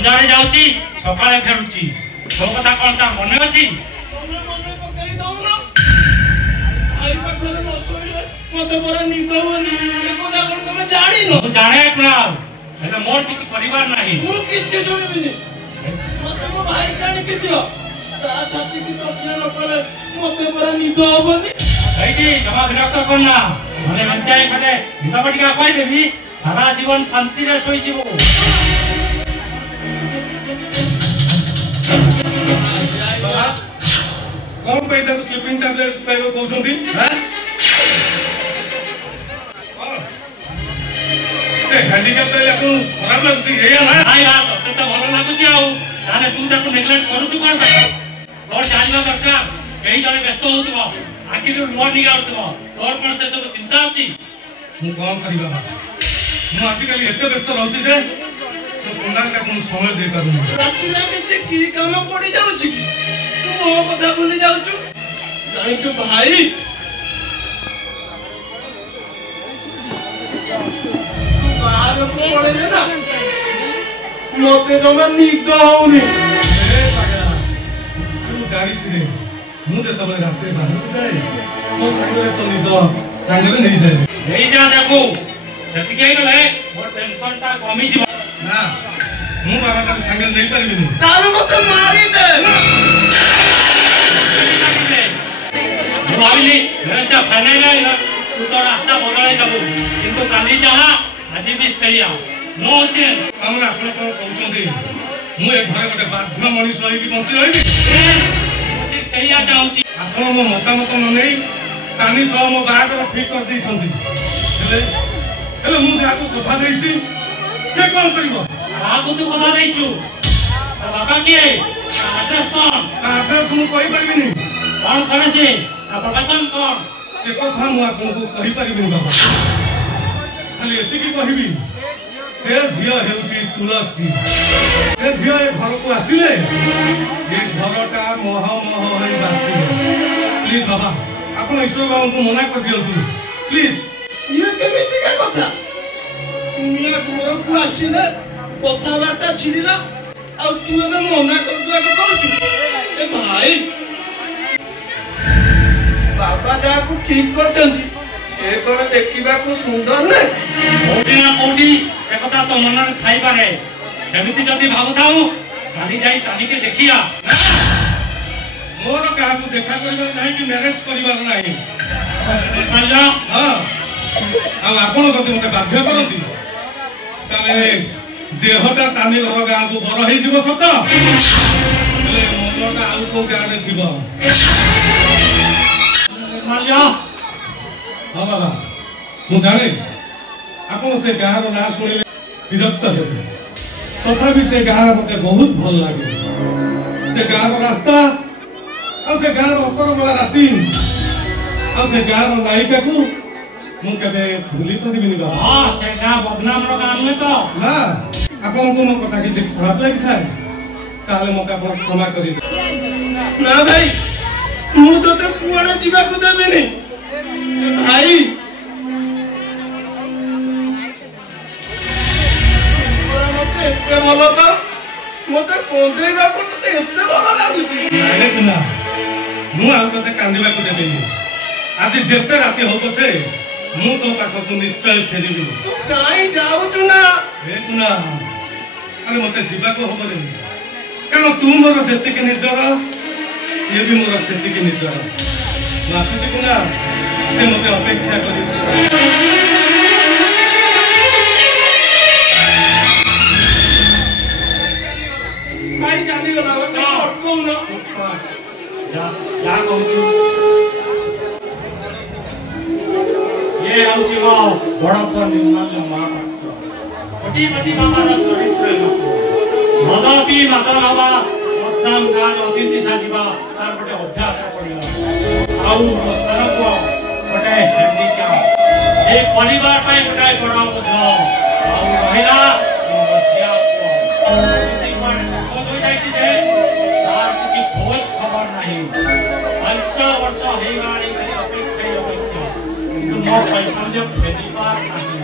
संजारे जाउची सकाळे फेरुची तो कथा कोन ता मने अछि मने पकई दउना भाई पाखरे बसोइले मते बरा निद होनी ए कथा कोन तमे जानि न जाने कुणाल हेले मोर किछ परिवार नाही मु किछ सुनिबिनी मते मो भाई कानी के दियो ता छाती की तपिया न करे मते बरा निद होबनी এইটি জমা বিরক্ত করনা মানে মঞ্চাই ফলে ভিতবটিকা কই দেবি সারা জীবন শান্তি রে সই জীব बाबा कौन पैदा स्लीपिंग टैबलेट पाइबो कहउछंती हैं से हैंडीकैप ले अपन खराब लागसी एया ना आई बात तो भलो लागुची आउ ताने तू ताको नेग्लेक्ट करूछु कोन भाई तोर जानिबा दरकार एही जने व्यस्त होतबो आखिर लोन निगाउतबो तोर कोन से तो चिंता अछि मु कौन करी बाबा मु आजकल एते व्यस्त रहउची जे तो कुंडाल का कोन समय दे पादु राती रे केते की काम पड़ी जाउची तू मो कथा भूली जाउछु जानि तू भाई बाहर पड़े ना मते जमा निद होउनी ए पागला तू गाड़ी छिरे मु जे तबले रात रे बाहर जाए तो संगे तो निद संगे नहीं जाए एही जा देखो जति के गले मोर टेंशन ता कमी जीव ना मु बाबा का संगे नहीं परबिनी तारो मते मारी दे भाविली व्यवस्था फाइनल है तू तो रास्ता बदलाई दबु किंतु काली जहा आज भी सैया नो चेंज हमरा आपण को कहउछंती मु ए घरे गोटे बाध्य मनीष रही कि बंची रही ठीक सैया चाहूची आपण मो मतामत न नहीं तानी सह मो बाहागर ठीक कर दी छंती हेले मु जाको कथा देइछि से कोन करिवो आगु तू कथा देइछु बाबा के एड्रेस कोन एड्रेस मु कहि परबिनी कोन करे से प्रोफेशन कोन से कथा मु आपन को कहि परबिनी बाबा खाली एतिकी कहिबी से झियो हेउची तुलसी से झियो ए घर को आसिले ए घरटा मह मह होई बासी प्लीज बाबा आपण ईश्वर बाबू को मना कर दियंतु प्लीज ये केमिति का कथा तुमिया घर को आसिले कथा बार्ता छिड़िला आ तू एबे मना कर दुआ के कहछु ए भाई बाबा जा को ठीक करचंती से कोन देखिबा को सुंदर ने कोठी ना कोठी से कथा तो मन रे खाई पारे सेमिति जदी भाबु थाउ काली जाई तानी के देखिया मोर कहा को देखा करबा नाही कि मैरिज करबा नाही मानला हां आ आपण जदी मते बाध्य करंती ताले देहटा तानी घर गां को बर होई जीव सत ले मनटा आउ को गां रे जीव मानला हां बाबा मु जाने आपण से गां रो ना सुनिले विरक्त हेबे तथापि से गां मते बहुत भल लागे से गां रो रास्ता आ से गां रो अपर वाला राती आ से गां रो नायिका को मु केबे भूली परिबिनी बाबा हां से ना बदनाम रो काम में तो ना आपण को मो कथा कि खराब लागि थाए ताले मका पर क्षमा करी ना भाई तू तो कुआडे जीवा को देबेनी भाई मते एते भलो तो मते कोंदेगा कोते एते भलो लागुची नाले कुना मु आ कते कांदिबा को देबेनी आज जेते राती हो पछे मु तो पाख को निश्चय फेरिबी तू काई जाउछु ना हे कुना अरे मते जीवा को होबे कानो तू मोर जेते के निजर से भी मोर सेति के निजर नासुची कुना से मते अपेक्षा करी काई जानी गला का अटको ना जा कहूछु ये हउची मो बड़प्पा निर्मल महापात्र कोटिपति बाबार चरित्र मदपी माता बाबा बदनाम गान अतिथि साजिबा तार गोटे अभ्यास पड़िला आउ मस्तान को गोटे हैंडीकैप ए परिवार पाई गोटे बड़ा बोझ आउ रहिला मझिया को तार किछि खोज खबर नहीं 5 वर्ष हेगाणी अपेक्षा किंतु मो पैसा भेजिबार नहीं।